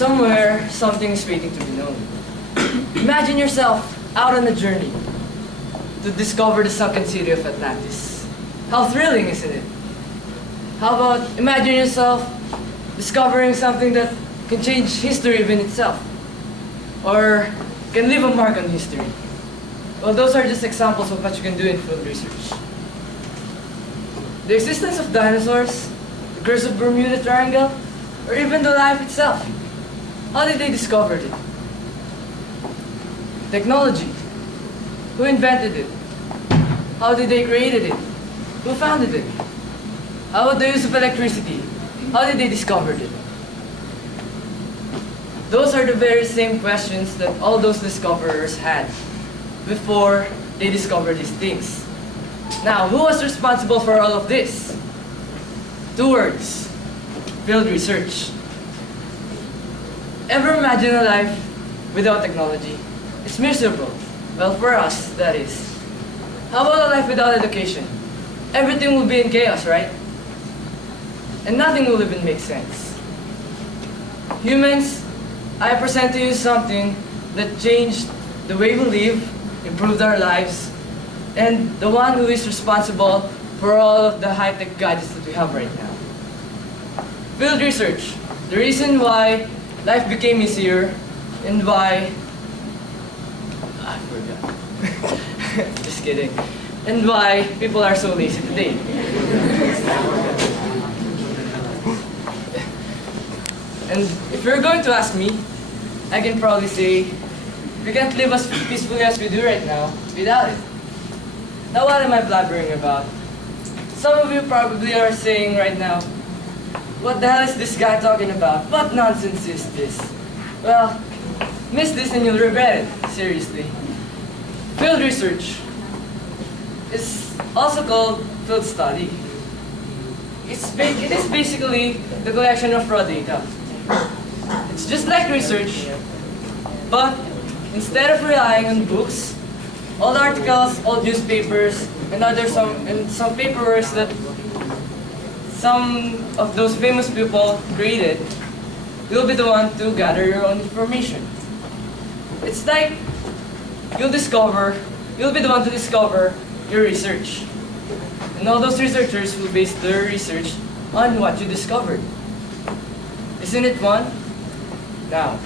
Somewhere, something is waiting to be known. Imagine yourself out on a journey to discover the sunken city of Atlantis. How thrilling, isn't it? How about imagine yourself discovering something that can change history within itself, or can leave a mark on history? Well, those are just examples of what you can do in field research. The existence of dinosaurs, the curse of Bermuda Triangle, or even the life itself. How did they discover it? Technology. Who invented it? How did they create it? Who founded it? How about the use of electricity? How did they discover it? Those are the very same questions that all those discoverers had before they discovered these things. Now, who was responsible for all of this? Two words: field research. Ever imagine a life without technology? It's miserable. Well, for us, that is. How about a life without education? Everything will be in chaos, right? And nothing will even make sense. Humans, I present to you something that changed the way we live, improved our lives, and the one who is responsible for all of the high-tech gadgets that we have right now. Field research, the reason why life became easier and why... I forgot. Just kidding. And why people are so lazy today. And if you're going to ask me, I can probably say, we can't live as peacefully as we do right now without it. Now what am I blabbering about? Some of you probably are saying right now, what the hell is this guy talking about? What nonsense is this? Well, miss this and you'll regret it, seriously. Field research is also called field study. It is basically the collection of raw data. It's just like research, but instead of relying on books, old articles, old newspapers, and some paperwork that some of those famous people created, you'll be the one to gather your own information. It's like you'll be the one to discover your research. And all those researchers will base their research on what you discovered. Isn't it fun? Now,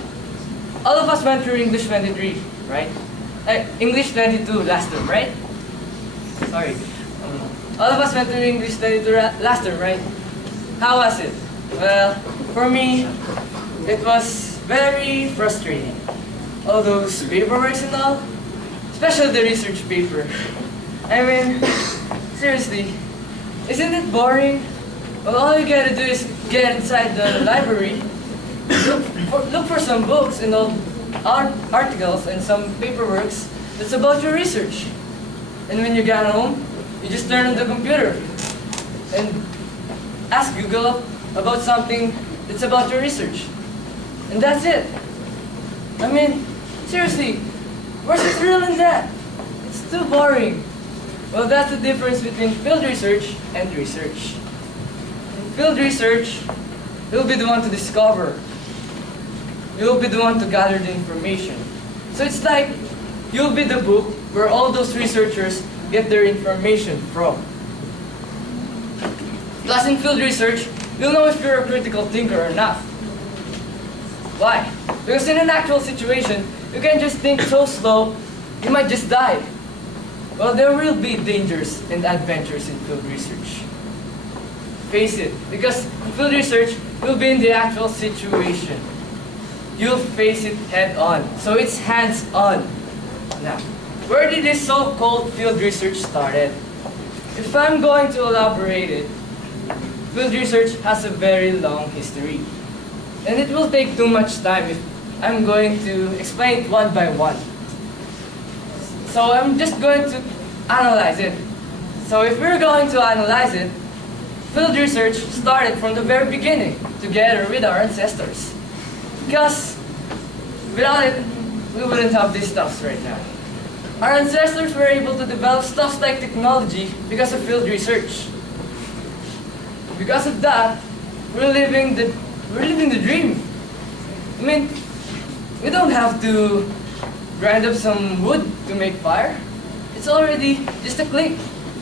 all of us went through English 23, right? English 22 last term, right? Sorry. All of us went through English 22 last term, right? How was it? Well, for me, it was very frustrating. All those paperwork and all, especially the research paper. I mean, seriously, isn't it boring? Well, all you gotta do is get inside the library, look for some books and all articles and some paperwork that's about your research. And when you get home, you just turn on the computer and ask Google about something that's about your research. And that's it. I mean, seriously, where's the thrill in that? It's too boring. Well, that's the difference between field research and research. In field research, you'll be the one to discover. You'll be the one to gather the information. So it's like you'll be the book where all those researchers get their information from. Plus, in field research, you'll know if you're a critical thinker or not. Why? Because in an actual situation, you can't just think so slow, you might just die. Well, there will be dangers and adventures in field research. Face it, because in field research, you'll be in the actual situation. You'll face it head on, so it's hands-on. Now, where did this so-called field research started? If I'm going to elaborate it, field research has a very long history. And it will take too much time if I'm going to explain it one by one. So I'm just going to analyze it. So if we're going to analyze it, field research started from the very beginning, together with our ancestors. Because without it, we wouldn't have these stuffs right now. Our ancestors were able to develop stuff like technology because of field research. Because of that, we're living the dream. I mean, we don't have to grind up some wood to make fire. It's already just a click.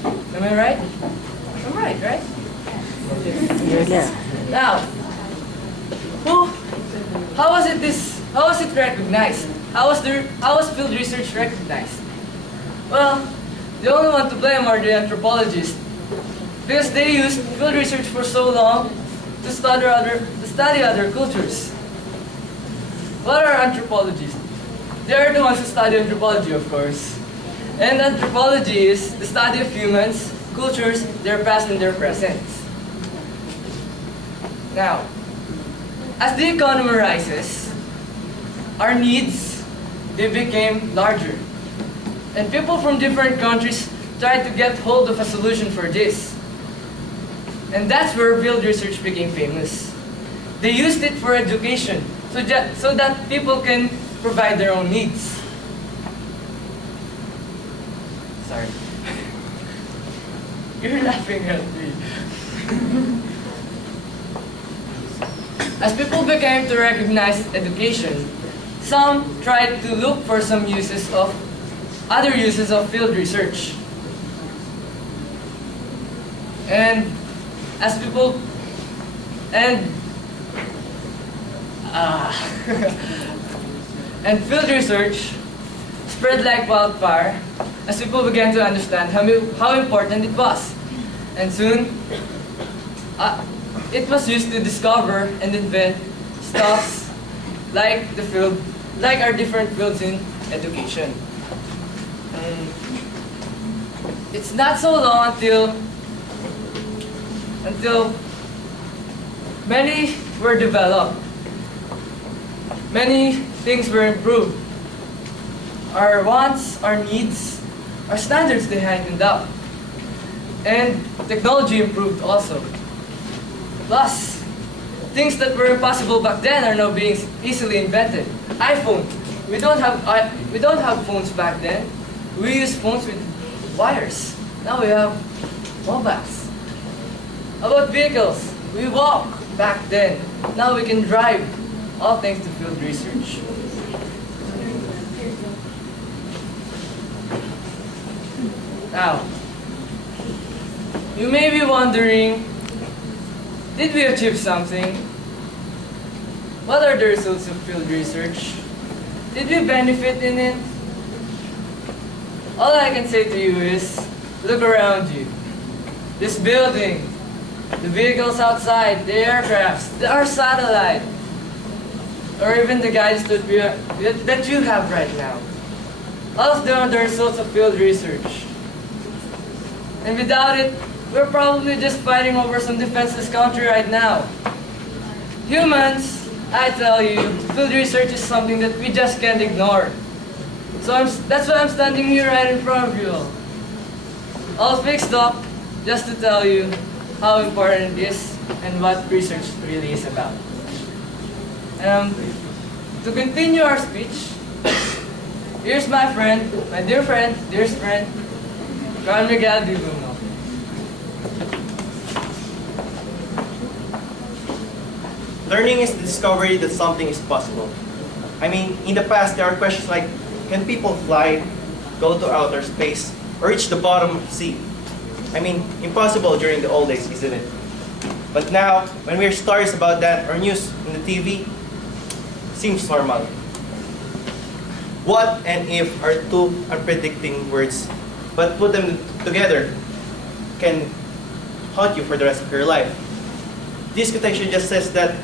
Am I right? I'm right? Yeah. Now, how was it recognized? How was field research recognized? Well, the only one to blame are the anthropologists, because they used field research for so long to study other cultures. What are anthropologists? They are the ones who study anthropology, of course. And anthropology is the study of humans, cultures, their past and their present. Now, as the economy rises, our needs, they became larger. And people from different countries tried to get hold of a solution for this. And that's where field research became famous. They used it for education, so that people can provide their own needs. Sorry. You're laughing at me. As people began to recognize education, some tried to look for some other uses of field research. And as people, and and field research spread like wildfire as people began to understand how important it was. And soon, it was used to discover and invent stuffs like our different fields in education. It's not so long until many were developed. Many things were improved. Our wants, our needs, our standards, they heightened up. And technology improved also. Plus, things that were impossible back then are now being easily invented. iPhone. We don't have phones back then. We use phones with wires. Now we have mobiles. How about vehicles? We walk back then. Now we can drive. All thanks to field research. Now, you may be wondering, did we achieve something? What are the results of field research? Did we benefit in it? All I can say to you is, look around you. This building, the vehicles outside, the aircrafts, our satellite, or even the guides that you have right now. All of them are the results of field research. And without it, we're probably just fighting over some defenseless country right now. Humans, I tell you, field research is something that we just can't ignore. So that's why I'm standing here right in front of you all fixed up, just to tell you how important it is and what research really is about. To continue our speech, here's my dear friend, dearest friend, Juan Miguel Di Luno. Learning is the discovery that something is possible. I mean, in the past, there are questions like, can people fly, go to outer space, or reach the bottom of the sea? I mean, impossible during the old days, isn't it? But now, when we hear stories about that, or news in the TV, seems normal. What and if are two unpredicting words, but put them together can haunt you for the rest of your life. This quotation just says that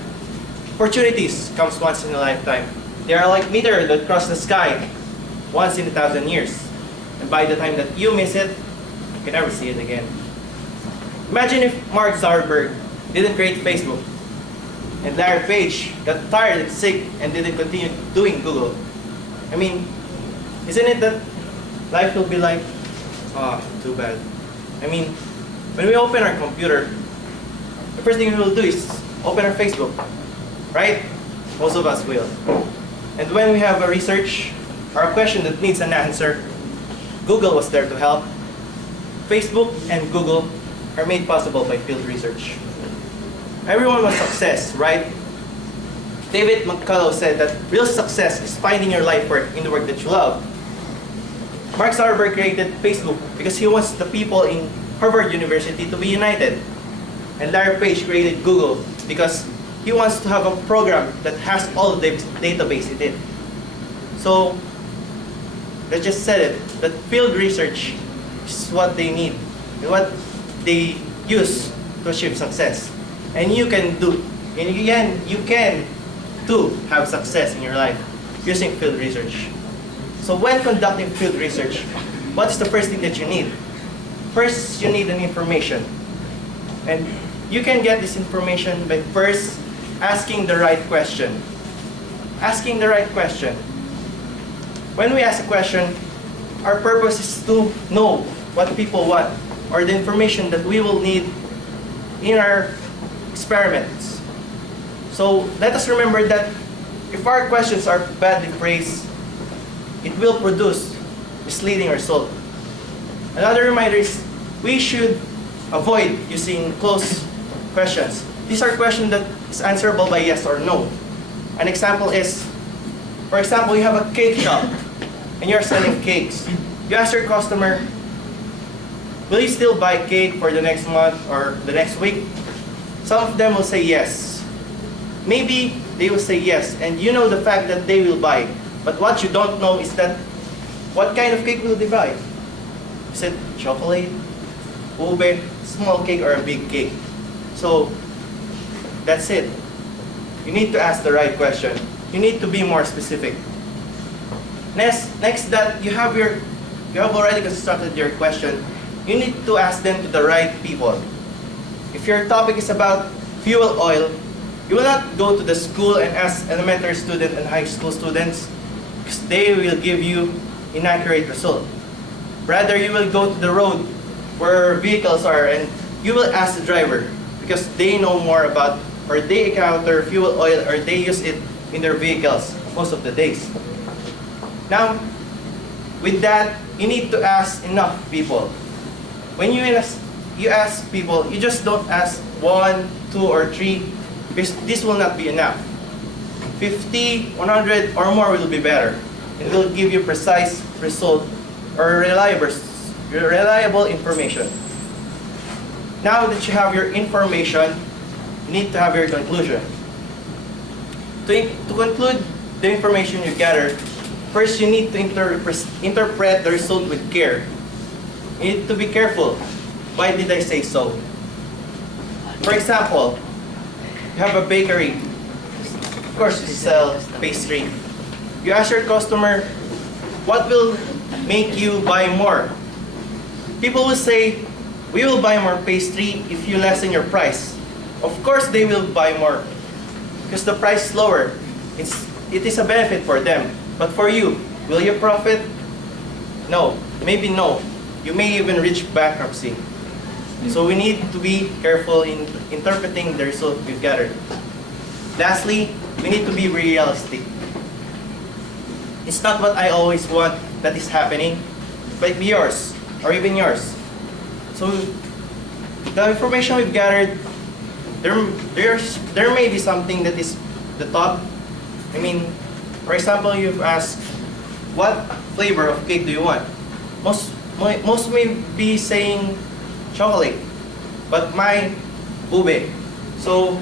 opportunities comes once in a lifetime. They are like meteor that cross the sky once in 1,000 years. And by the time that you miss it, you can never see it again. Imagine if Mark Zuckerberg didn't create Facebook, and Larry Page got tired and sick and didn't continue doing Google. I mean, isn't it that life will be like, too bad. I mean, when we open our computer, the first thing we will do is open our Facebook, right? Most of us will. And when we have a research or a question that needs an answer, Google was there to help. Facebook and Google are made possible by field research. Everyone wants success, right? David McCullough said that real success is finding your life work in the work that you love. Mark Zuckerberg created Facebook because he wants the people in Harvard University to be united. And Larry Page created Google because he wants to have a program that has all the database in it. So, let's just said it, that field research is what they need, and what they use to achieve success. And you can do, and you can too have success in your life using field research. So when conducting field research, what's the first thing that you need? First, you need an information. And you can get this information by first asking the right question. Asking the right question. When we ask a question, our purpose is to know what people want or the information that we will need in our experiments. So let us remember that if our questions are badly phrased, it will produce misleading result. Another reminder is we should avoid using closed questions. These are questions that is answerable by yes or no. An example is, for example, you have a cake shop and you're selling cakes. You ask your customer, will you still buy cake for the next month or the next week? Some of them will say yes. Maybe they will say yes, and you know the fact that they will buy. But what you don't know is that what kind of cake will they buy? Is it chocolate, ube, small cake, or a big cake? So that's it. You need to ask the right question. You need to be more specific. Next that you have already constructed your question, you need to ask them to the right people. If your topic is about fuel oil, you will not go to the school and ask elementary students and high school students because they will give you inaccurate result. Rather, you will go to the road where vehicles are and you will ask the driver because they know more about or they encounter fuel oil or they use it in their vehicles most of the days. Now, with that, you need to ask enough people. When you ask people, you just don't ask 1, 2, or 3 because this will not be enough. 50, 100, or more will be better. It will give you precise result or reliable information. Now that you have your information, you need to have your conclusion. To conclude the information you gather, first you need to interpret the result with care. You need to be careful. Why did I say so? For example, you have a bakery. Of course, you sell pastry. You ask your customer, what will make you buy more? People will say, we will buy more pastry if you lessen your price. Of course, they will buy more because the price is lower. It is a benefit for them. But for you, will you profit? No. Maybe no. You may even reach bankruptcy. So we need to be careful in interpreting the result we've gathered. Lastly, we need to be realistic. It's not what I always want that is happening, but yours, or even yours. So the information we've gathered, there may be something that is the top. I mean, for example, you've asked, what flavor of cake do you want? Most may be saying chocolate, but mine, ube. So,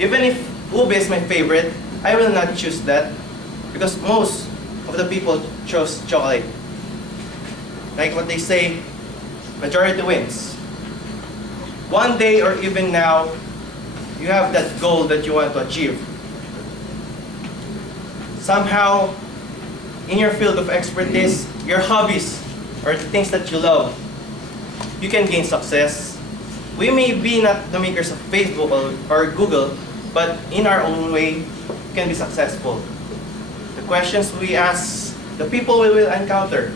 even if ube is my favorite, I will not choose that because most of the people chose chocolate. Like what they say, majority wins. One day or even now, you have that goal that you want to achieve. Somehow, in your field of expertise, your hobbies, or the things that you love, you can gain success. We may be not the makers of Facebook or Google, but in our own way, we can be successful. The questions we ask, the people we will encounter,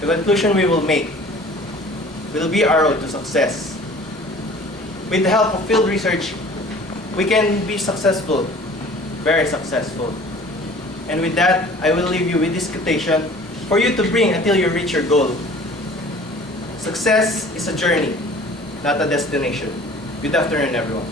the conclusion we will make, will be our road to success. With the help of field research, we can be successful, very successful. And with that, I will leave you with this quotation for you to bring until you reach your goal. Success is a journey, not a destination. Good afternoon, everyone.